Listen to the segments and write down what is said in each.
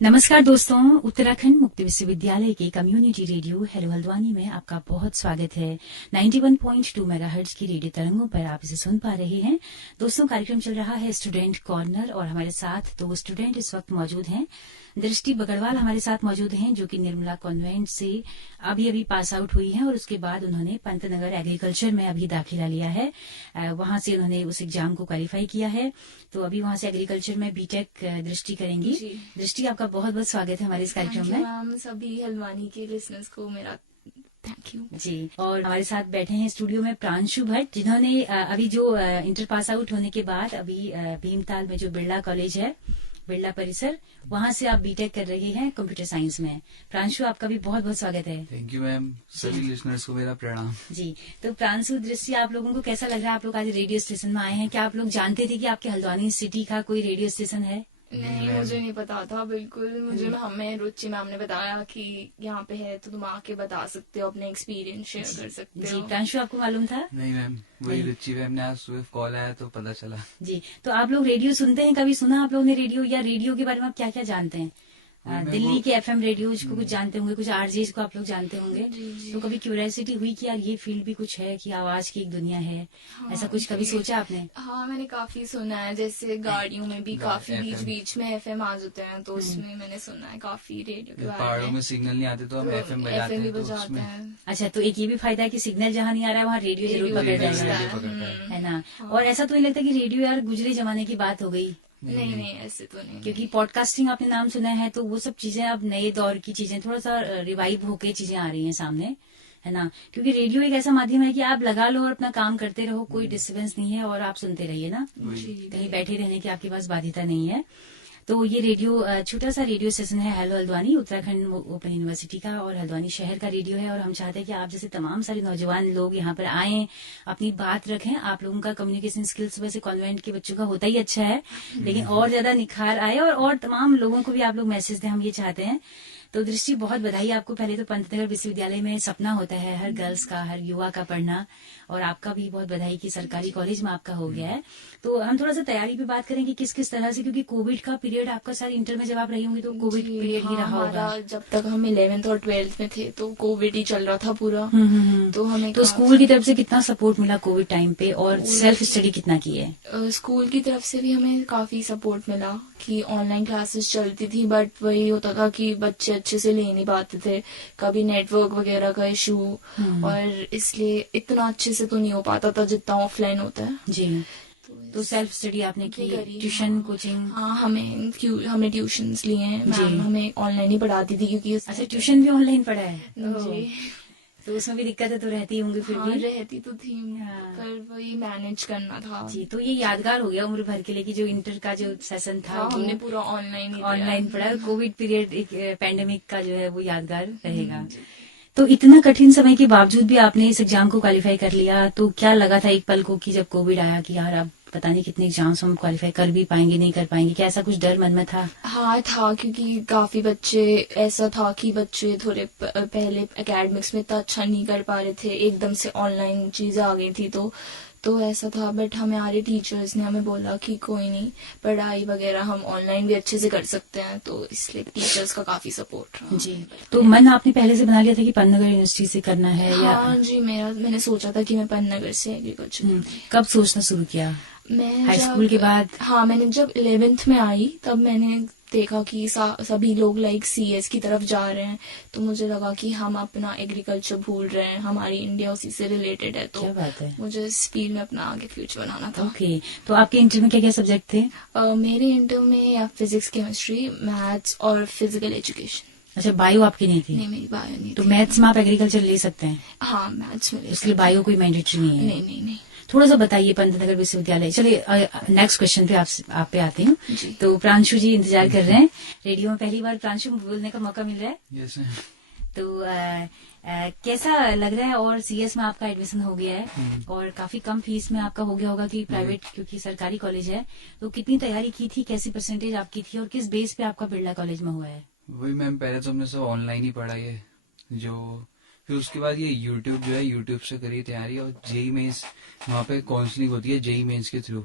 नमस्कार दोस्तों, उत्तराखंड मुक्त विश्वविद्यालय के कम्युनिटी रेडियो हेलो हल्द्वानी में आपका बहुत स्वागत है। 91.2 मेगाहर्ट्ज की रेडियो तरंगों पर आप इसे सुन पा रहे हैं। दोस्तों, कार्यक्रम चल रहा है स्टूडेंट कॉर्नर और हमारे साथ दो स्टूडेंट इस वक्त मौजूद हैं। दृष्टि बगड़वाल हमारे साथ मौजूद हैं, जो कि निर्मला कॉन्वेंट से अभी पास आउट हुई हैं और उसके बाद उन्होंने पंतनगर एग्रीकल्चर में अभी दाखिला लिया है। वहां से उन्होंने उस एग्जाम को क्वालिफाई किया है, तो अभी वहां से एग्रीकल्चर में बीटेक दृष्टि करेंगी। दृष्टि, आपका बहुत बहुत स्वागत है हमारे इस कार्यक्रम में। मैम, सभी हल्द्वानी के लिसनर्स को मेरा थैंक यू जी। और हमारे साथ बैठे हैं स्टूडियो में प्रांशु भट्ट, जिन्होंने अभी जो इंटर पास आउट होने के बाद अभी भीमताल में जो बिरला कॉलेज है, बिरला परिसर, वहां से आप बीटेक कर रहे हैं कंप्यूटर साइंस में। प्रांशु, आपका भी बहुत बहुत स्वागत है। थैंक यू मैम, सभी लिसनर्स को मेरा प्रणाम। जी। तो प्रांशु, दृष्टि, आप लोगों को कैसा लग रहा है? आप लोग आज रेडियो स्टेशन में आए हैं, क्या आप लोग जानते थे कि आपके हल्द्वानी सिटी का कोई रेडियो स्टेशन है? नहीं, मुझे नहीं पता था बिल्कुल। मुझे हमें रुचि मैम ने बताया कि यहाँ पे है, तो तुम आके बता सकते हो, अपने एक्सपीरियंस शेयर कर सकते हो। जी। प्रांशु, आपको मालूम था? नहीं मैम, वही रुचि मैम ने आज सुबह कॉल आया तो पता चला। जी। तो आप लोग रेडियो सुनते हैं? कभी सुना आप लोगों ने रेडियो, या रेडियो के बारे में आप क्या क्या जानते हैं? दिल्ली के एफएम रेडियो को कुछ जानते होंगे, कुछ आरजेस को आप लोग जानते होंगे। तो कभी क्यूरियोसिटी हुई कि यार ये फील्ड भी कुछ है, कि आवाज की एक दुनिया है? हाँ, ऐसा कुछ कभी सोचा आपने? हाँ, मैंने काफी सुना है, जैसे गाड़ियों में भी काफी बीच में एफएम आ जाते हैं, तो उसमें मैंने सुना है काफी रेडियो के बारे में। पहाड़ों में सिग्नल नहीं आते तो हम एफएम बजाते भी हैं, तो बजाते उसमें हैं। अच्छा, तो एक ये भी फायदा है कि सिग्नल जहाँ नहीं आ रहा है वहाँ रेडियो जरूर पकड़ जाएगा, है ना? और ऐसा तो नहीं लगता कि रेडियो यार गुजरे जमाने की बात हो गई? नहीं, ऐसे तो नहीं। क्योंकि पॉडकास्टिंग आपने नाम सुना है, तो वो सब चीजें अब नए दौर की चीजें, थोड़ा सा रिवाइव होके चीजें आ रही हैं सामने, है ना? क्योंकि रेडियो एक ऐसा माध्यम है कि आप लगा लो और अपना काम करते रहो, कोई डिस्टर्बेंस नहीं है और आप सुनते रहिए ना, कहीं बैठे रहने की आपके पास बाध्यता नहीं है। तो ये रेडियो छोटा सा रेडियो स्टेशन है hello Haldwani, Uttarakhand open university का और हल्द्वानी शहर का रेडियो है। और हम चाहते हैं कि आप जैसे तमाम सारे नौजवान लोग यहाँ पर आए, अपनी बात रखें। आप लोगों का कम्युनिकेशन स्किल्स वैसे कॉन्वेंट के बच्चों का होता ही अच्छा है, लेकिन और ज्यादा निखार आए और तमाम लोगों को भी आप लोग मैसेज दें, हम ये चाहते हैं। तो दृष्टि, बहुत बधाई आपको। पहले तो पंतनगर विश्वविद्यालय में सपना होता है हर गर्ल्स का, हर युवा का पढ़ना, और आपका भी बहुत बधाई कि सरकारी कॉलेज में आपका हो गया है। तो हम थोड़ा सा तैयारी पे बात करें कि किस किस तरह से, क्योंकि कोविड का पीरियड आपका सारे इंटर में जब आप रही होंगी तो कोविड पीरियड ही रहा होगा। जब तक हम 11th और 12th में थे तो कोविड ही चल रहा था पूरा। तो हमें स्कूल की तरफ से कितना सपोर्ट मिला कोविड टाइम पे, और सेल्फ स्टडी कितना की है? स्कूल की तरफ से भी हमें काफी सपोर्ट मिला कि ऑनलाइन क्लासेस चलती थी, बट वही होता था कि बच्चे अच्छे से ले नहीं पाते थे, कभी नेटवर्क वगैरह का इशू, और इसलिए इतना अच्छे से तो नहीं हो पाता था जितना ऑफलाइन होता है। जी। तो सेल्फ स्टडी आपने की, ट्यूशन कोचिंग? हाँ, हमें ट्यूशंस लिए हैं मैम, हमें ऑनलाइन ही पढ़ाती थी क्योंकि अच्छा, ट्यूशन भी ऑनलाइन पढ़ा है? जी। तो उसमें भी दिक्कतें तो रहती होंगी फिर भी? रहती तो थी, पर वही मैनेज करना था। जी। तो ये यादगार हो गया उम्र भर के लिए कि जो इंटर का जो सेशन था हमने पूरा ऑनलाइन पढ़ा। कोविड पीरियड, एक पैंडेमिक का जो है वो यादगार रहेगा। तो इतना कठिन समय के बावजूद भी आपने इस एग्जाम को क्वालिफाई कर लिया, तो क्या लगा था एक पल को कि जब कोविड आया कि यार अब पता नहीं कितने एग्जाम्स हम क्वालिफाई कर भी पाएंगे, नहीं कर पाएंगे? क्या ऐसा कुछ डर मन में था? हाँ था, क्योंकि काफी बच्चे, ऐसा था कि बच्चे थोड़े पहले एकेडमिक्स में इतना अच्छा नहीं कर पा रहे थे, एकदम से ऑनलाइन चीजें आ गई थी, तो ऐसा था। बट हमारे टीचर्स ने हमें बोला कि कोई नहीं, पढ़ाई वगैरह हम ऑनलाइन भी अच्छे से कर सकते हैं, तो इसलिए टीचर्स का काफी सपोर्ट रहा। जी। तो मन आपने पहले से बना लिया था कि पंतनगर यूनिवर्सिटी से करना है? हाँ जी, मैंने सोचा था कि मैं पंतनगर से एग्रीकल्चर। कब सोचना शुरू किया? मैं हाई स्कूल के बाद? हाँ, मैंने जब 11th में आई तब मैंने देखा कि सभी लोग लाइक सीएस की तरफ जा रहे हैं, तो मुझे लगा कि हम अपना एग्रीकल्चर भूल रहे हैं, हमारी इंडिया उसी से रिलेटेड है, तो क्या बात है। मुझे इस फील्ड में अपना आगे फ्यूचर बनाना था। ओके। तो आपके इंटर में क्या क्या सब्जेक्ट थे? मेरे इंटर में फिजिक्स, केमिस्ट्री, मैथ्स और फिजिकल एजुकेशन। अच्छा, बायो आपकी नहीं थी? नहीं, मेरी बायो नहीं तो थी। मैथ्स में आप एग्रीकल्चर ले सकते हैं? हाँ, मैथ्स में इसलिए बायो कोई मैंडेटरी नहीं है? नहीं। थोड़ा सा बताइए पंतनगर विश्वविद्यालय। चलिए नेक्स्ट क्वेश्चन पे आप पे आती हूँ। तो प्रांशु जी इंतजार कर रहे हैं, रेडियो में पहली बार प्रांशु बोलने का मौका मिल रहा है। यस। तो कैसा लग रहा है? और सीएस में आपका एडमिशन हो गया है और काफी कम फीस में आपका हो गया होगा कि प्राइवेट, क्योंकि सरकारी कॉलेज है। तो कितनी तैयारी की थी, कैसी परसेंटेज आपकी थी, और किस बेस पे आपका बिरला कॉलेज में हुआ है? वही मैम, पहले तो हमने सब ऑनलाइन ही पढ़ा है, फिर उसके बाद ये यूट्यूब जो है, यूट्यूब से करी तैयारी, और जेई मेंस वहाँ पे काउंसलिंग होती है जेई मेंस के थ्रू,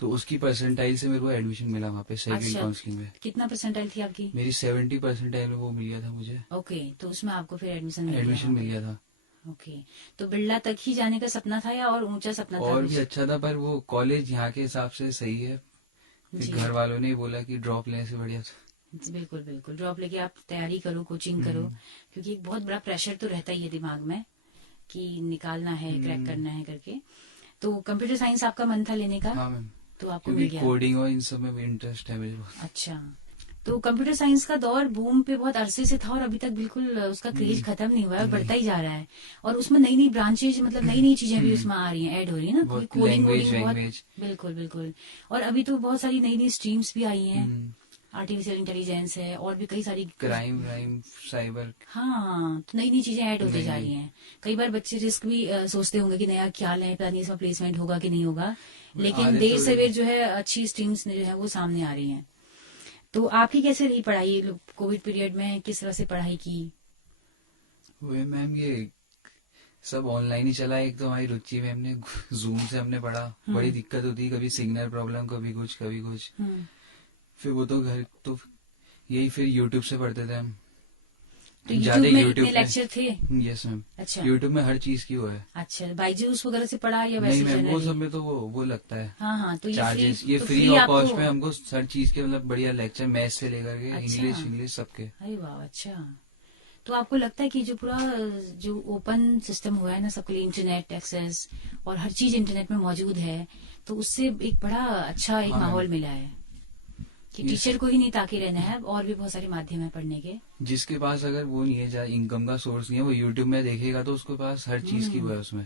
तो उसकी परसेंटाइल से मेरे को एडमिशन मिला वहाँ पे सेकंड अच्छा। काउंसलिंग में। कितना परसेंटाइल थी आपकी? मेरी 70% में वो मिल गया था मुझे, ओके, तो उसमें आपको फिर एडमिशन मिल एडमिशन मिल गया। गया था। ओके, तो बिरला तक ही जाने का सपना था या और ऊंचा सपना था और कुछ? भी अच्छा था, पर वो कॉलेज यहाँ के हिसाब से सही है, फिर जी घर वालों ने बोला कि ड्रॉप लेने से बढ़िया जी, बिल्कुल बिल्कुल, ड्रॉप लेके आप तैयारी करो, कोचिंग करो, क्योंकि एक बहुत बड़ा प्रेशर तो रहता ही है दिमाग में कि निकालना है, क्रैक करना है करके। तो कंप्यूटर साइंस आपका मन था लेने का? हाँ मैम, तो आपको क्योंकि मिल गया। कोडिंग और इन सब में भी इंटरेस्ट है मेरे को। अच्छा, तो कंप्यूटर साइंस का दौर बूम पे बहुत अरसे से था और अभी तक बिल्कुल उसका क्रेज खत्म नहीं हुआ है और बढ़ता ही जा रहा है। और उसमें नई नई ब्रांचेज, मतलब नई नई चीजें भी उसमें आ रही हैं, ऐड हो रही है ना, कोई बहुत कोडिंग लैंग्वेज वोडिंग बहुत। लैंग्वेज बिल्कुल बिल्कुल, और अभी तो बहुत सारी नई नई स्ट्रीम्स भी आई हैं, आर्टिफिशियल इंटेलिजेंस है और भी कई सारी क्राइम वाइम साइबर। हाँ, तो नई नई चीजें ऐड होती नई जा नई। रही हैं। कई बार बच्चे रिस्क भी सोचते होंगे कि नया क्या लें, पता नहीं इसमें प्लेसमेंट होगा कि नहीं होगा, लेकिन आधे देर तो से देर जो है अच्छी स्ट्रीम्स जो है वो सामने आ रही हैं। तो आपकी कैसे रही पढ़ाई कोविड पीरियड में, किस तरह से पढ़ाई की? वो मैम ये सब ऑनलाइन ही चला, एक तो हमारी रुचि में हमने जूम से हमने पढ़ा, बड़ी दिक्कत होती, कभी सिग्नल प्रॉब्लम, कभी कुछ कभी कुछ। फिर वो तो घर तो यही फिर यूट्यूब से पढ़ते थे हम। तो ज्यादा यूट्यूब में YouTube इतने लेक्चर थे? यस मैम, अच्छा यूट्यूब में हर चीज की वो है। अच्छा, बायजूस वगैरह से पढ़ा या नहीं वैसे मैम, वो जनरली? सब में तो वो लगता है हाँ हाँ, तो ये चार्जेस, फ्री, ये तो फ्री ऑफ आपको। कॉस्ट में हमको हर चीज के मतलब बढ़िया लेक्चर, मैथ से लेकर के अच्छा। इंग्लिश सबके। अरे वाह, अच्छा। तो आपको लगता है कि जो पूरा जो ओपन सिस्टम हुआ है ना सबके लिए, इंटरनेट एक्सेस और हर चीज इंटरनेट में मौजूद है, तो उससे एक बड़ा अच्छा एक हाँ, माहौल मिला है कि ये टीचर को ही नहीं ताके रहना है, और भी बहुत सारे माध्यम है पढ़ने के। जिसके पास अगर वो नहीं है, जहाँ इनकम का सोर्स नहीं है, वो यूट्यूब में देखेगा तो उसके पास हर चीज की वो है उसमें,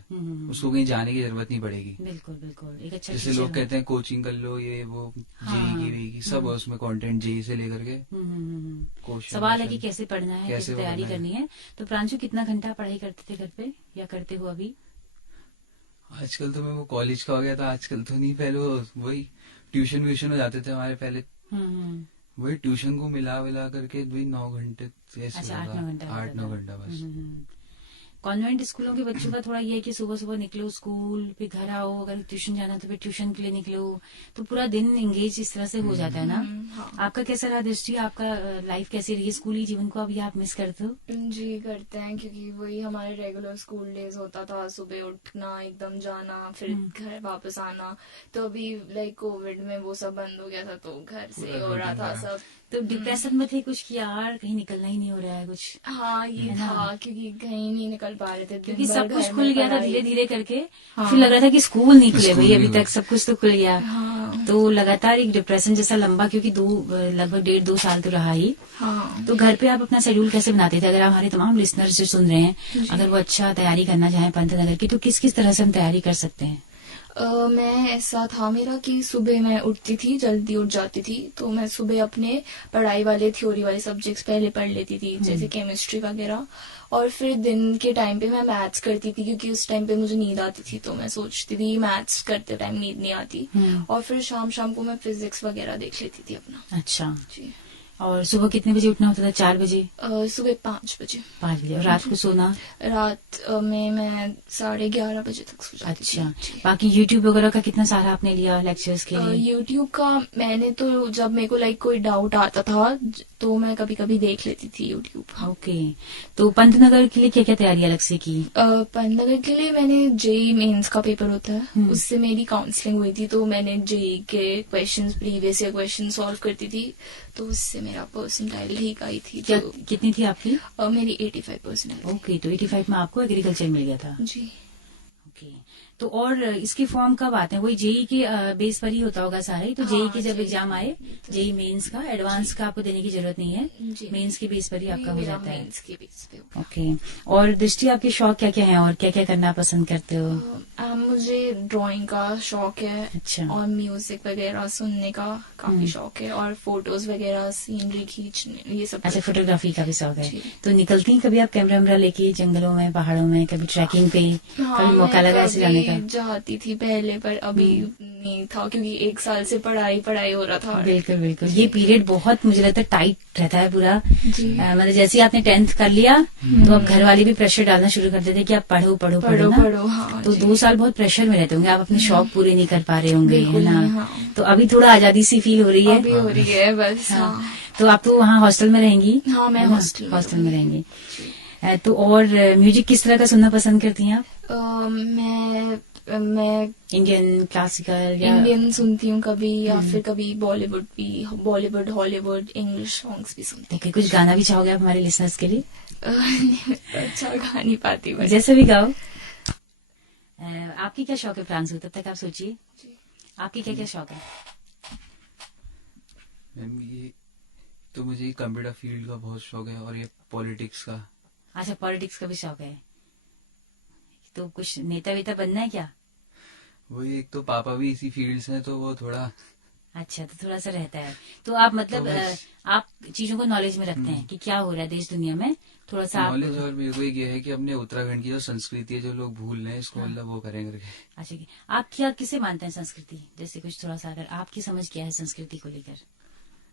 उसको कहीं जाने की जरूरत नहीं पड़ेगी। बिल्कुल बिल्कुल, एक अच्छा जैसे टीचर लोग हो। कहते हैं कोचिंग कर लो, ये वो हाँ, जेई की सब है उसमें, कंटेंट जेई से लेकर के क्वेश्चन। सवाल है कि कैसे पढ़ना है, कैसे वो तैयारी करना है। करनी है। तो प्रांशु, कितना घंटा पढ़ाई करते थे घर पे या करते हो अभी? आजकल तो मैं वो कॉलेज का हो गया था, आजकल तो नहीं, पहले वही ट्यूशन व्यूशन हो जाते थे हमारे पहले, वही ट्यूशन को मिला विला करके वही 9 घंटे ऐसे अच्छा, होता 8-9 घंटा था। 8-9 घंटा बस। कॉन्वेंट स्कूलों के बच्चों का थोड़ा ये है कि सुबह सुबह निकलो स्कूल, फिर घर आओ, अगर ट्यूशन जाना तो फिर ट्यूशन के लिए निकलो, तो पूरा दिन एंगेज इस तरह से हो जाता है ना। हाँ। आपका कैसा रहा दृष्टि, आपका लाइफ कैसी रही स्कूली जीवन को, अभी आप मिस करते हो? जी करते हैं, क्योंकि वही हमारे रेगुलर स्कूल डेज होता था, सुबह उठना, एकदम जाना, फिर घर वापस आना। तो अभी लाइक कोविड में वो सब बंद हो गया था, तो घर से पूरा हो रहा routine था बना। सब। तो डिप्रेशन में थे कुछ कि यार कहीं निकलना ही नहीं हो रहा है कुछ? हाँ, ये है ना? था, क्योंकि कहीं नहीं निकल पा रहे थे, क्योंकि दिन भर सब कुछ घर खुल में गया था पढ़ाई। धीरे धीरे करके, हाँ। फिर लग रहा था कि स्कूल नहीं खुले स्कूल भाई अभी नहीं तक, सब कुछ तो खुल गया। हाँ। तो लगातार एक डिप्रेशन जैसा लंबा, क्योंकि लगभग 1.5-2 साल तो रहा ही। हाँ। तो घर पे आप अपना शेड्यूल कैसे बनाते थे? अगर हमारे तमाम लिसनर्स जो सुन रहे हैं, अगर वो अच्छा तैयारी करना चाहें पंतनगर की, तो किस किस तरह से हम तैयारी कर सकते हैं? मैं ऐसा था मेरा कि सुबह मैं उठती थी, जल्दी उठ जाती थी, तो मैं सुबह अपने पढ़ाई वाले थ्योरी वाले सब्जेक्ट्स पहले पढ़ लेती थी, जैसे केमिस्ट्री वगैरह। और फिर दिन के टाइम पे मैं मैथ्स करती थी, क्योंकि उस टाइम पे मुझे नींद आती थी, तो मैं सोचती थी मैथ्स करते टाइम नींद नहीं आती। और फिर शाम शाम को मैं फिजिक्स वगैरह देख लेती थी अपना। अच्छा, जी। और सुबह कितने बजे उठना होता था? 4 बजे? सुबह 5 बजे। 5 बजे। और रात को सोना? रात में मैं 11:30 बजे तक सो जाती अच्छा, थी। बाकी यूट्यूब वगैरह का कितना सहारा आपने लिया लेक्चर्स के लिए? यूट्यूब का मैंने तो, जब मेरे को लाइक कोई डाउट आता था तो मैं कभी कभी देख लेती थी यूट्यूब। ओके, तो पंतनगर के लिए क्या क्या तैयारी अलग से की? पंतनगर के लिए मैंने जेई मेंस का पेपर होता है, उससे मेरी काउंसलिंग हुई थी, तो मैंने जेई के questions, previous year question solve करती थी, तो उससे मेरा परसेंटाइल ठीक आई थी। क्या तो कितनी थी आपकी? मेरी 85% आई थी। ओके, तो 85 में आपको एग्रीकल्चर मिल गया था। जी। ओके, तो और इसके फॉर्म कब आते हैं? वही जेई के बेस पर ही होता होगा सारा ही? तो जेई के जब JEE एग्जाम आए, जेई मेंस का, एडवांस का आपको देने की जरूरत नहीं है, जी। मेंस के बेस पर ही आपका हो मेरा जाता है। मेंस के बेस पे होगा। ओके, और दृष्टि आपके शौक क्या क्या है और क्या क्या करना पसंद करते हो? मुझे ड्राइंग का शौक है, अच्छा। और म्यूजिक वगैरह सुनने का काफी शौक है, और फोटोज वगैरह, सीनरी खींचने, ये सब। अच्छा, फोटोग्राफी का भी शौक है। जी। तो निकलती हैं कभी आप कैमरा वैमरा लेके जंगलों में, पहाड़ों में, कभी ट्रैकिंग पे? हाँ, कभी मौका मैं लगा ऐसे जाने मैं चाहती थी पहले, पर अभी नहीं था क्योंकि 1 साल से पढ़ाई पढ़ाई हो रहा था। बिल्कुल बिल्कुल, ये पीरियड बहुत मुझे लगता है टाइट रहता है पूरा। जी। मतलब जैसे ही आपने 10th कर लिया तो अब घर वाले भी प्रेशर डालना शुरू कर देते कि आप पढ़ो पढ़ो पढ़ो ना। पढ़ो, हाँ तो जी। 2 साल बहुत प्रेशर में रहते होंगे, आप अपने शौक पूरे नहीं कर पा रहे होंगे, है बिल्कुल ना। नहीं, हाँ। तो अभी थोड़ा आजादी सी फील हो रही है। अभी हो रही है बस। हाँ। हाँ, तो आप तो वहाँ हॉस्टल में रहेंगी? हाँ मैं है ना? हॉस्टल में हॉस्टल में रहूंगी। रहेंगी। तो और म्यूजिक किस तरह का सुनना पसंद करती हैं आप? मैं इंडियन क्लासिकल या इंडियन सुनती हूँ कभी, या फिर कभी बॉलीवुड हॉलीवुड इंग्लिश सॉन्ग्स भी सुनती ओके, कुछ गाना भी चाहोगे आप हमारे लिसनर्स के लिए? हूँ। अच्छा गा नहीं पाती मैं। जैसे भी गाओ। आपकी क्या शौक है प्रांशु? तब तक आप सोचिए, आपकी क्या क्या शौक है? मैम ये तो मुझे कंप्यूटर फील्ड का बहुत शौक है और ये पॉलिटिक्स का। अच्छा, पॉलिटिक्स का भी शौक है। तो कुछ नेता वेता बनना है क्या? वही, एक तो पापा भी इसी फील्ड से हैं तो वो थोड़ा। अच्छा, तो थोड़ा सा रहता है। तो आप मतलब तो बस आप चीजों को नॉलेज में रखते हैं कि क्या हो रहा है देश दुनिया में, थोड़ा सा आप। नॉलेज, और मेरे को एक ये है कि अपने उत्तराखंड की जो संस्कृति है जो लोग भूल रहे हैं इसको हाँ। मतलब वो करें करके। अच्छा, आप क्या किसे मानते हैं संस्कृति? जैसे कुछ थोड़ा सा अगर आपकी समझ क्या है संस्कृति को लेकर?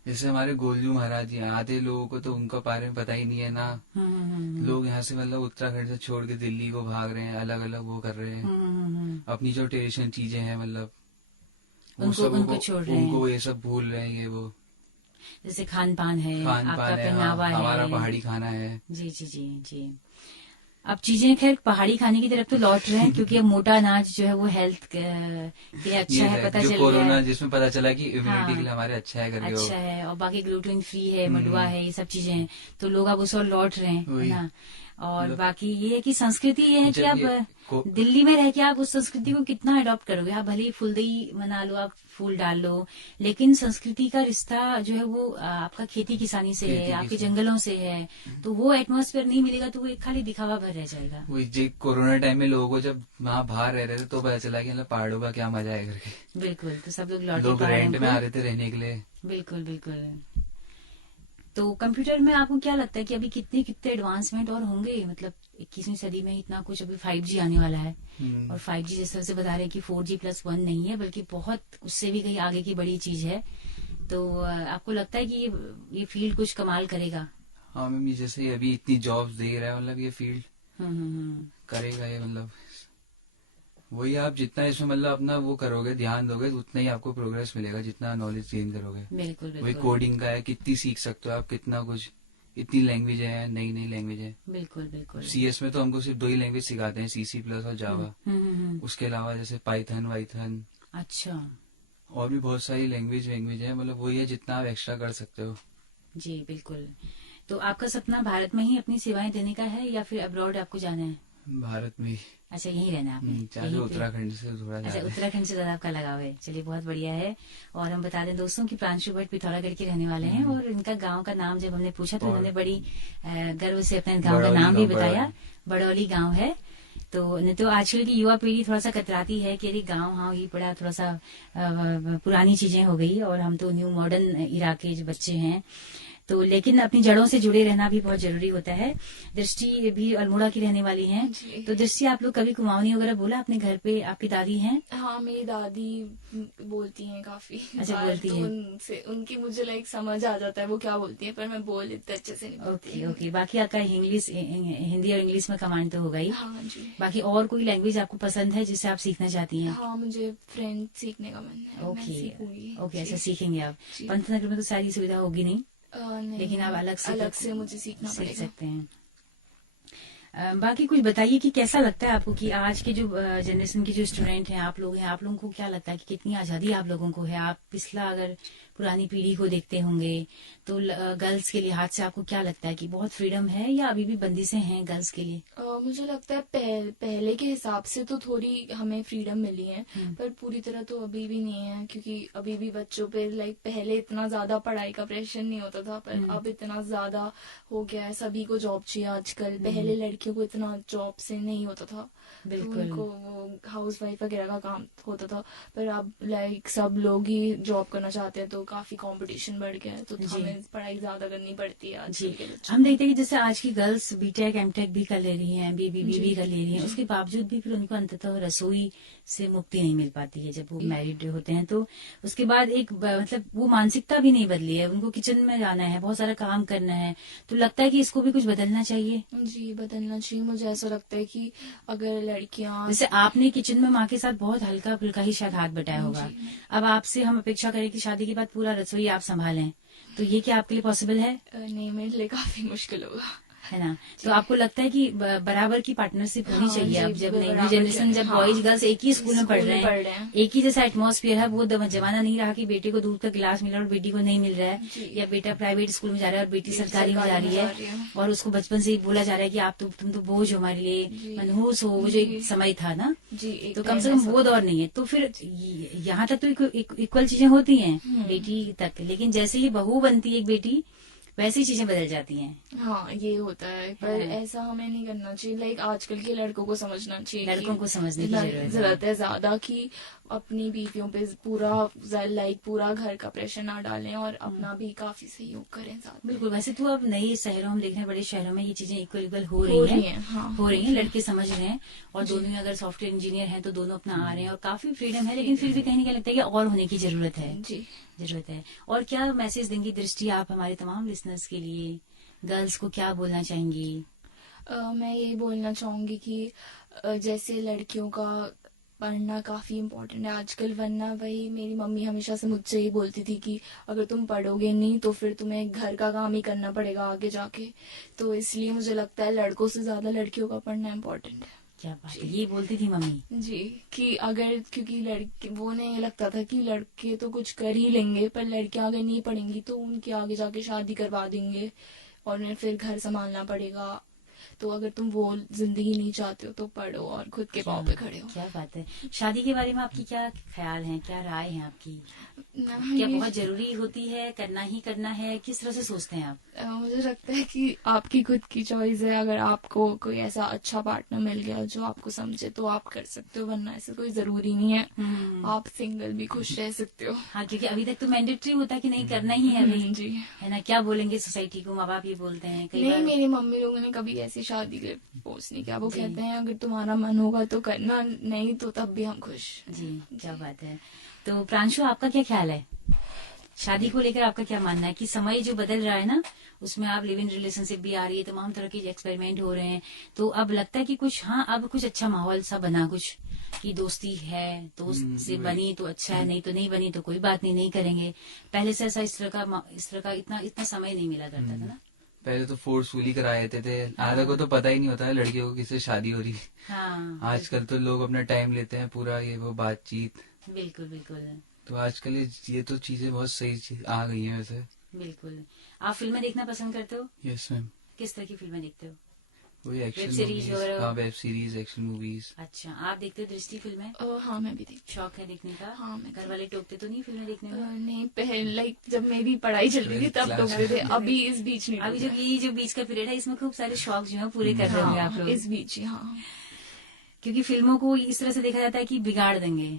जैसे हमारे गोलजू महाराज जी हैं, आधे लोगों को तो उनका बारे में पता ही नहीं है ना। लोग यहाँ से मतलब उत्तराखंड से छोड़ के दिल्ली को भाग रहे हैं, अलग अलग वो कर रहे हैं। अपनी जो ट्रेडिशन चीजें हैं मतलब वो उनको सब उनको छोड़ रहे हैं। उनको ये सब भूल रहे हैं। ये वो जैसे खान पान है, खान आपका पान है, पहनावा है, हमारा पहाड़ी खाना है। जी जी जी जी। अब चीजें खैर पहाड़ी खाने की तरफ तो लौट रहे हैं क्योंकि अब मोटा अनाज जो है वो हेल्थ के लिए अच्छा ये है, पता जो चल गया कोरोना है। जिसमें पता चला कि इम्यूनिटी हाँ, के लिए हमारे अच्छा है करके अच्छा वो। है, और बाकी ग्लूटेन फ्री है, मडुआ है, ये सब चीजें हैं, तो लोग अब उस ओर लौट रहे हैं, है वही। ना। और मतलब बाकी ये है कि संस्कृति ये है कि जब आप ये दिल्ली में रह के आप उस संस्कृति को कितना अडॉप्ट करोगे। आप भले ही फुलदई मना लो, आप फूल डाल लो, लेकिन संस्कृति का रिश्ता जो है वो आपका खेती किसानी से है, खेती आपके किसानी। जंगलों से है। तो वो एटमॉस्फेयर नहीं मिलेगा तो वो एक खाली दिखावा भर रह जाएगा। वही जे कोरोना टाइम में लोगों को जब वहाँ बाहर रह रहे थे तो पता चला कि मतलब पहाड़ों का क्या मजा है करके। बिल्कुल, तो सब लोग लौटे लोग पहाड़ों रेंट में आ को। रहे थे रहने के लिए। बिल्कुल बिल्कुल। तो कंप्यूटर में आपको क्या लगता है कि अभी कितने कितने एडवांसमेंट और होंगे? मतलब 21वीं सदी में इतना कुछ, अभी 5G आने वाला है, और 5G जिस तरह से बता रहे हैं कि 4G+1 नहीं है बल्कि बहुत उससे भी कहीं आगे की बड़ी चीज है। तो आपको लगता है कि ये फील्ड कुछ कमाल करेगा? हाँ मैम, ये जैसे अभी इतनी जॉब्स दे रहा है मतलब ये फील्ड हम्म। करेगा ये मतलब। वही, आप जितना इसमें मतलब अपना वो करोगे, ध्यान दोगे, उतना ही आपको प्रोग्रेस मिलेगा, जितना नॉलेज गेन करोगे। बिल्कुल वही बिल्कुल कोडिंग का है, कितनी सीख सकते हो आप, कितना कुछ, इतनी लैंग्वेज है, नई नई लैंग्वेज है। बिल्कुल बिल्कुल। CS में तो हमको सिर्फ 2 ही लैंग्वेज सिखाते हैं, CC+ और जावा। उसके अलावा जैसे पाइथन वाइथन अच्छा, और भी बहुत सारी लैंग्वेज वैंग्वेज है, मतलब वही है जितना आप एक्स्ट्रा कर सकते हो। जी बिल्कुल। तो आपका सपना भारत में ही अपनी सेवाएं देने का है या फिर अब्रॉड आपको जाना है? भारत में ही। अच्छा, यहीं रहना है आपने? चाहे यहीं पे? उत्तराखंड से थोड़ा अच्छा, ज्यादा है। उत्तराखंड से ज्यादा आपका लगाव है। चलिए, बहुत बढ़िया है। और हम बता दें दोस्तों कि प्रांशु भट्ट पिथौरागढ़ के रहने वाले हैं, और इनका गांव का नाम जब हमने पूछा तो इन्होंने बड़ी गर्व से अपने गांव का बड़ौली नाम भी गाँव, बताया। बड़ौली गांव है। तो नहीं तो आजकल की युवा पीढ़ी थोड़ा सा कतराती है कि अरे गांव, हाँ ये बड़ा थोड़ा सा पुरानी चीजें हो गई, और हम तो न्यू मॉडर्न इरा के जो बच्चे हैं। तो लेकिन अपनी जड़ों से जुड़े रहना भी बहुत जरूरी होता है। दृष्टि भी अल्मोड़ा की रहने वाली हैं। जी। तो दृष्टि, आप लोग कभी कुमाऊनी वगैरह बोला अपने घर पे? आपकी दादी हैं? हाँ, मेरी दादी बोलती हैं काफी अच्छा, बार, बोलती तो हैं। उनसे उनकी मुझे समझ आ जाता है वो क्या बोलती हैं, पर मैं बोल इतने अच्छे से नहीं पाती ओके हूँ। ओके। बाकी आपका इंग्लिश, हिंदी और इंग्लिश में कमांड तो होगा ही। हाँ जी। बाकी और कोई लैंग्वेज आपको पसंद है जिससे आप सीखना चाहती हैं? हाँ, मुझे फ्रेंच सीखने का मन है, मैं ओके सीखूंगी। ओके। जी। अच्छा, सीखेंगे आप? जी। पंतनगर में तो सारी सुविधा होगी नहीं, नहीं, लेकिन आप अलग से मुझे सीखना सीख पड़ेगा। सकते हैं। बाकी कुछ बताइए कि कैसा लगता है आपको कि आज के जो जनरेशन के जो स्टूडेंट हैं, आप लोग हैं, आप लोगों को क्या लगता है कि कितनी आजादी आप लोगों को है? आप पिछला अगर पुरानी पीढ़ी को देखते होंगे तो गर्ल्स के लिहाज से आपको क्या लगता है कि बहुत फ्रीडम है या अभी भी बंदिशें हैं गर्ल्स के लिए? मुझे लगता है पहले के हिसाब से तो थोड़ी हमें फ्रीडम मिली है, पर पूरी तरह तो अभी भी नहीं है, क्योंकि अभी भी बच्चों पे पहले इतना ज्यादा पढ़ाई का प्रेशर नहीं होता था, पर अब इतना ज्यादा हो गया है। सभी को जॉब चाहिए आजकल। पहले लड़कियों को इतना जॉब से नहीं होता था, तो बिल्कुल। उनको वो हाउस वाइफ वगैरह का काम होता था, पर अब सब लोग ही जॉब करना चाहते हैं, तो काफी कंपटीशन बढ़ गया है, तो जी। हमें पढ़ाई ज्यादा करनी पड़ती है आजकल जी, के बच्चों हम देखते हैं कि जैसे आज की गर्ल्स बीटेक एमटेक भी कर ले रही हैं, एमबीए जी। भी कर ले रही हैं, जी। उसके बावजूद भी फिर उनको अंततः रसोई से मुक्ति नहीं मिल पाती है जब वो जी। मैरिड होते हैं। तो उसके बाद मतलब वो मानसिकता भी नहीं बदली है, उनको किचन में जाना है, बहुत सारा काम करना है, तो लगता है कि इसको भी कुछ बदलना चाहिए। जी, बदलना चाहिए। मुझे ऐसा लगता है कि अगर लड़कियां जैसे आपने किचन में माँ के साथ बहुत हल्का फुल्का ही शायद हाथ बटाया होगा, जी, अब आपसे हम अपेक्षा करें कि शादी के बाद पूरा रसोई आप संभालें, तो ये क्या आपके लिए पॉसिबल है? नहीं, मेरे लिए काफी मुश्किल होगा। है ना? तो आपको लगता है कि बराबर की पार्टनरशिप होनी हाँ चाहिए। जी, अब जब नई बराबर जनरेशन, जब हाँ, बॉयज गर्ल्स एक ही स्कूल में पढ़ रहे पढ़ रहे हैं, हैं। एक ही जैसा एटमॉस्फेयर है, वो जमाना नहीं रहा कि बेटे को दूध का गिलास मिला और बेटी को नहीं मिल रहा जी। है, या बेटा प्राइवेट स्कूल में जा रहा है और बेटी बेटी सरकारी में जा रही है, और उसको बचपन से ही बोला जा रहा है कि आप तुम तो बोझ हो हमारे लिए, जी। मनहूस हो, वो जो एक जी। समय था ना, जी, एक तो कम टाइम से कम ऐसा वो था। दौर नहीं है। तो फिर यहाँ तक तो इक्वल चीजें होती हैं बेटी तक, लेकिन जैसे ही बहू बनती है एक बेटी, वैसी चीजें बदल जाती हैं। हाँ, ये होता है, पर ऐसा हमें नहीं करना चाहिए। लाइक आजकल के लड़कों को समझना चाहिए, लड़कों को समझने की जरूरत है ज्यादा कि अपनी बीवियों पे पूरा घर का प्रेशर ना डालें और अपना भी काफी सहयोग करें साथ में। बिल्कुल। वैसे तो अब नए शहरों, हम देख रहे हैं बड़े शहरों में ये चीजें इक्वल इक्वल हो हो रही रही हैं, हैं, हाँ, हो रही हैं, लड़के समझ रहे हैं, और जी। दोनों ही अगर सॉफ्टवेयर इंजीनियर हैं तो दोनों अपना आ रहे हैं और काफी फ्रीडम है, लेकिन फिर भी कहीं ना कहीं लगता है कि और होने की जरूरत है। जी। जरूरत है। और क्या मैसेज देंगी दृष्टि आप हमारे तमाम लिसनर्स के लिए? गर्ल्स को क्या बोलना चाहेंगी? मैं यही बोलना चाहूंगी कि जैसे लड़कियों का पढ़ना काफी इम्पोर्टेंट है आजकल, वरना वही मेरी मम्मी हमेशा से मुझसे ही बोलती थी कि अगर तुम पढ़ोगे नहीं तो फिर तुम्हें घर का काम ही करना पड़ेगा आगे जाके। तो इसलिए मुझे लगता है लड़कों से ज्यादा लड़कियों का पढ़ना इम्पोर्टेंट है। क्या बात है, ये बोलती थी मम्मी जी, कि अगर, क्योंकि लड़के, वो उन्हें ये लगता था कि लड़के तो कुछ कर ही लेंगे, पर लड़कियां अगर नहीं पढ़ेंगी तो उनकी आगे जाके शादी करवा देंगे और उन्हें फिर घर संभालना पड़ेगा। तो अगर तुम वो जिंदगी नहीं चाहते हो तो पढ़ो और खुद के पाँव पे खड़े हो। क्या बात है। शादी के बारे में आपकी क्या ख्याल है, क्या राय है आपकी? क्या ये बहुत जरूरी होती है, करना ही करना है, किस तरह से सोचते हैं आप? मुझे लगता है कि आपकी खुद की चॉइस है। अगर आपको कोई ऐसा अच्छा पार्टनर मिल गया जो आपको समझे तो आप कर सकते हो, वरना ऐसा कोई जरूरी नहीं है। आप सिंगल भी खुश रह सकते हो। हाँ, क्योंकि अभी तक तो मैंडेटरी होता है कि नहीं करना ही है अभी, जी, है ना? क्या बोलेंगे सोसाइटी को, माँ बाप ये बोलते हैं कई नहीं, बार। मेरी मम्मी लोगों ने कभी ऐसी शादी के फोर्स नहीं किया। वो जी। कहते हैं अगर तुम्हारा मन होगा तो करना, नहीं तो तब भी हम खुश। जी, क्या बात है। तो प्रांशु, आपका क्या ख्याल है शादी को लेकर? आपका क्या मानना है कि समय जो बदल रहा है ना, उसमें आप लिव इन रिलेशनशिप भी आ रही है, तमाम तरह के एक्सपेरिमेंट हो रहे हैं, तो अब लगता है कि कुछ, हाँ, अब कुछ अच्छा माहौल सा बना, कुछ कि दोस्ती है, दोस्त से बनी तो अच्छा है, नहीं तो नहीं बनी तो कोई बात नहीं, नहीं करेंगे। पहले से ऐसा इस तरह का इतना समय नहीं मिला करता था ना। पहले तो फोर्सफुली करा देते थे, आधा को तो पता ही नहीं होता है लड़कियों को किससे शादी हो रही है। हाँ, आजकल तो लोग अपना टाइम लेते हैं पूरा, ये वो बातचीत। बिल्कुल बिल्कुल तो आजकल ये तो चीजें बहुत सही आ गई हैं वैसे। बिल्कुल। आप फिल्में देखना पसंद करते हो? Yes ma'am. किस तरह की फिल्में देखते हो? वही एक्शन वेब सीरीज मूवीज। और- हाँ, वेब सीरीज, एक्शन मूवीज। अच्छा, आप देखते हो दृष्टि फिल्में? हाँ, मैं भी देखती शौक है देखने का? हाँ, मैं घर वाले टोकते तो नहीं फिल्में देखने में? नहीं, पहले लाइक जब मेरी पढ़ाई चल रही थी तब Class टोकते थे, में। अभी इस बीच नहीं अभी टोकते। ये जो बीच का पीरियड है, इसमें खूब सारे शौक जो है पूरे कर रहे होंगे आप हाँ, लोग, इस बीच ही, हाँ। क्योंकि फिल्मों को इस तरह से देखा जाता है कि बिगाड़ देंगे,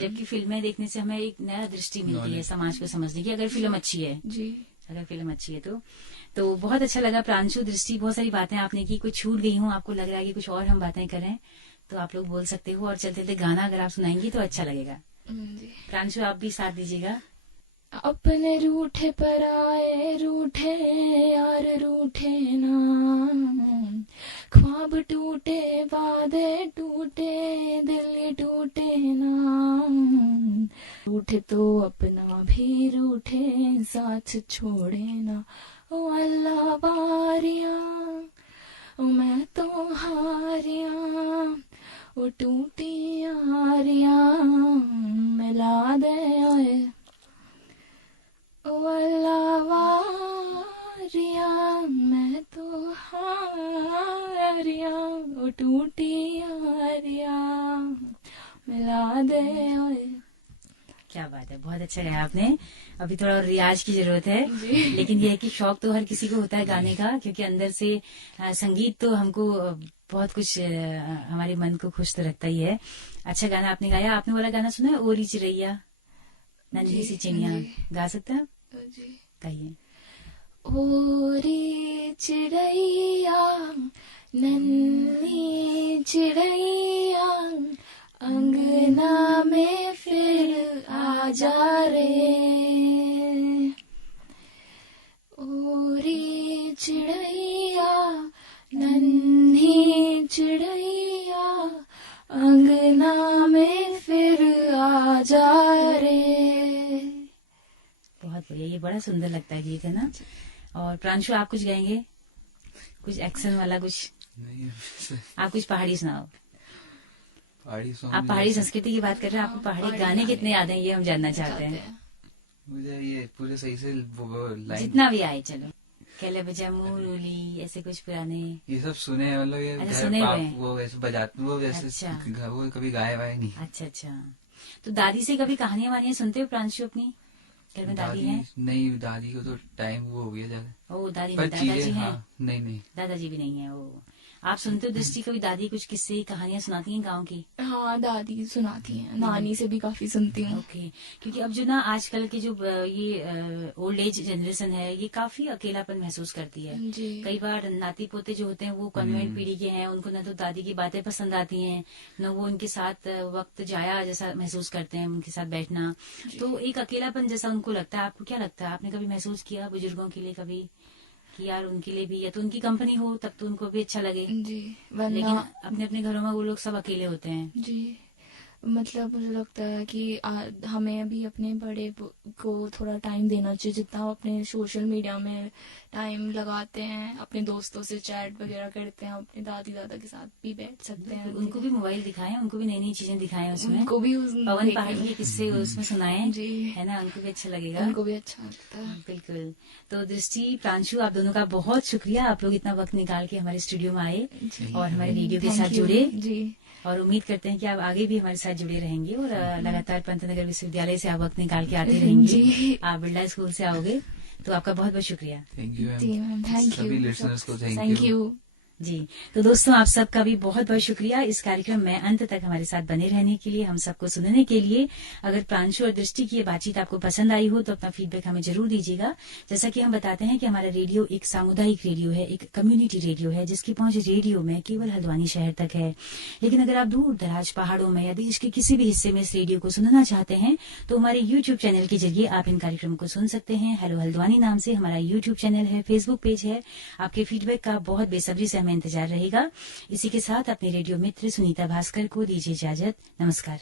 जबकि फिल्में देखने से हमें एक नया दृष्टि मिलती है समाज को समझने की, अगर फिल्म अच्छी है। जी, अगर फिल्म अच्छी है तो बहुत अच्छा लगा प्रांशु, दृष्टि, बहुत सारी बातें आपने की, कुछ छूट गई हूँ, आपको लग रहा है कि कुछ और हम बातें करें तो आप लोग बोल सकते हो, और चलते चलते गाना अगर आप सुनाएंगी तो अच्छा लगेगा। जी। प्रांशु, आप भी साथ दीजिएगा। अपने रूठे पर आए, रूठे यार रूठे ना, ख्वाब टूटे, वादे टूटे, दिल टूटे ना, रूठे तो अपना भी रूठे, साथ छोड़े ना। ओ अल्लाह बारिया, ओ मैं तो हारिया, ओ टूटी यारिया मिला दे ओए। ओ अल्लाह वारिया, मैं तो हारिया, ओ टूटी यारिया मिला दे ओए। क्या बात है, बहुत अच्छा गाया आपने। अभी थोड़ा और रियाज की जरूरत है, लेकिन यह है कि शौक तो हर किसी को होता है गाने का, क्योंकि अंदर से संगीत तो हमको बहुत कुछ हमारे मन को खुश तो रखता ही है। अच्छा गाना आपने गाया। आपने वाला गाना सुना है, ओरी चिरैया? नन्ही जी, सी चिड़िया जी। गा सकते हैं आप? जी। कहिए। ओ रे चिड़ैया नन्ही चिड़ैया अंगना में फिर आ जा रे। ओ रे चिड़ैया नन्ही चिड़ैया अंगना में फिर आ जा रे। बहुत बढ़िया, ये बड़ा सुंदर लगता है गीत, है ना? और प्रांशु आप कुछ गाएंगे? कुछ एक्शन वाला कुछ? नहीं वैसे आप कुछ पहाड़ी सुनाओ। पहाड़ी आप सॉन्ग पहाड़ी संस्कृति की बात कर रहे हैं, आपको पहाड़ी पहाड़ी गाने गाने कितने याद हैं ये हम जानना चाहते हैं। मुझे ये पूरे सही से वो लाइन जितना भी आए चलो। केले बजा मुरली, ऐसे कुछ पुराने। ये सब सुने हैं, मतलब ये अच्छा, घर सुने हुए पाप हैं। वो वैसे बजाते वो वैसे अच्छा। वो कभी गाए वाए नहीं। अच्छा अच्छा। तो दादी से कभी कहानियां वानियां सुनते हो प्रांशु अपनी? घर में दादी है? नहीं, दादी को तो टाइम वो हो गया ज्यादा। ओ दादी पर नहीं, दादाजी चीजें हैं? हाँ, नहीं दादाजी भी नहीं है। ओ आप सुनते हो दृष्टि? कभी दादी कुछ किस्से कहानियां सुनाती हैं गांव की? हाँ, दादी सुनाती हैं, नानी से भी काफी सुनती हूँ। ओके। क्योंकि अब जो ना आजकल के जो ये ओल्ड एज जनरेशन है, ये काफी अकेलापन महसूस करती है। जी। कई बार नाती पोते जो होते हैं वो कन्वेंट पीढ़ी के हैं, उनको न तो दादी की बातें पसंद आती हैं, न वो उनके साथ वक्त जाया जैसा महसूस करते हैं, उनके साथ बैठना। तो एक अकेलापन जैसा उनको लगता है। आपको क्या लगता है, आपने कभी महसूस किया बुजुर्गों के लिए कभी कि यार उनके लिए भी, या तो उनकी कंपनी हो तब तो उनको भी अच्छा लगे, जी, लेकिन वरना अपने अपने घरों में वो लोग सब अकेले होते हैं? जी, मतलब मुझे लगता है कि हमें अभी अपने बड़े को थोड़ा टाइम देना चाहिए। जितना वो अपने सोशल मीडिया में टाइम लगाते हैं, अपने दोस्तों से चैट वगैरह करते हैं, अपने दादी दादा के साथ भी बैठ सकते हैं। उनको भी मोबाइल दिखाएं, उनको भी नई नई चीजें दिखाएं, उसमें उनको भी पवन पहाड़ी के किस्से उसमें सुनाएं, जी, है ना? उनको भी अच्छा लगेगा। उनको भी अच्छा लगता है। बिल्कुल। तो दृष्टि, प्रांशु, आप दोनों का बहुत शुक्रिया, आप लोग इतना वक्त निकाल के हमारे स्टूडियो में आए जी, और हमारे रेडियो के थैंक साथ यू। जुड़े। जी, और उम्मीद करते हैं कि आप आगे भी हमारे साथ जुड़े रहेंगे और लगातार पंतनगर विश्वविद्यालय से आप वक्त निकाल के आते रहेंगे। जी। आप बिरला स्कूल से आओगे, तो आपका बहुत बहुत शुक्रिया। Thank you ji ma'am, thank सभी यू। लिसनर्स को थैंक थैंक यू। यू। जी। तो दोस्तों, आप सबका भी बहुत बहुत शुक्रिया इस कार्यक्रम में अंत तक हमारे साथ बने रहने के लिए, हम सबको सुनने के लिए। अगर प्रांशु और दृष्टि की ये बातचीत आपको पसंद आई हो तो अपना फीडबैक हमें जरूर दीजिएगा। जैसा कि हम बताते हैं कि हमारा रेडियो एक सामुदायिक रेडियो है, एक कम्युनिटी रेडियो है, जिसकी पहुंच रेडियो में केवल हल्द्वानी शहर तक है। लेकिन अगर आप दूर दराज पहाड़ों में या देश के किसी भी हिस्से में इस रेडियो को सुनना चाहते हैं तो हमारे यूट्यूब चैनल के जरिए आप इन कार्यक्रमों को सुन सकते हैं। हेलो हल्द्वानी नाम से हमारा यूट्यूब चैनल है, फेसबुक पेज है। आपके फीडबैक का बहुत बेसब्री से हमें इंतजार रहेगा। इसी के साथ अपने रेडियो मित्र सुनीता भास्कर को दीजिए इजाजत। नमस्कार।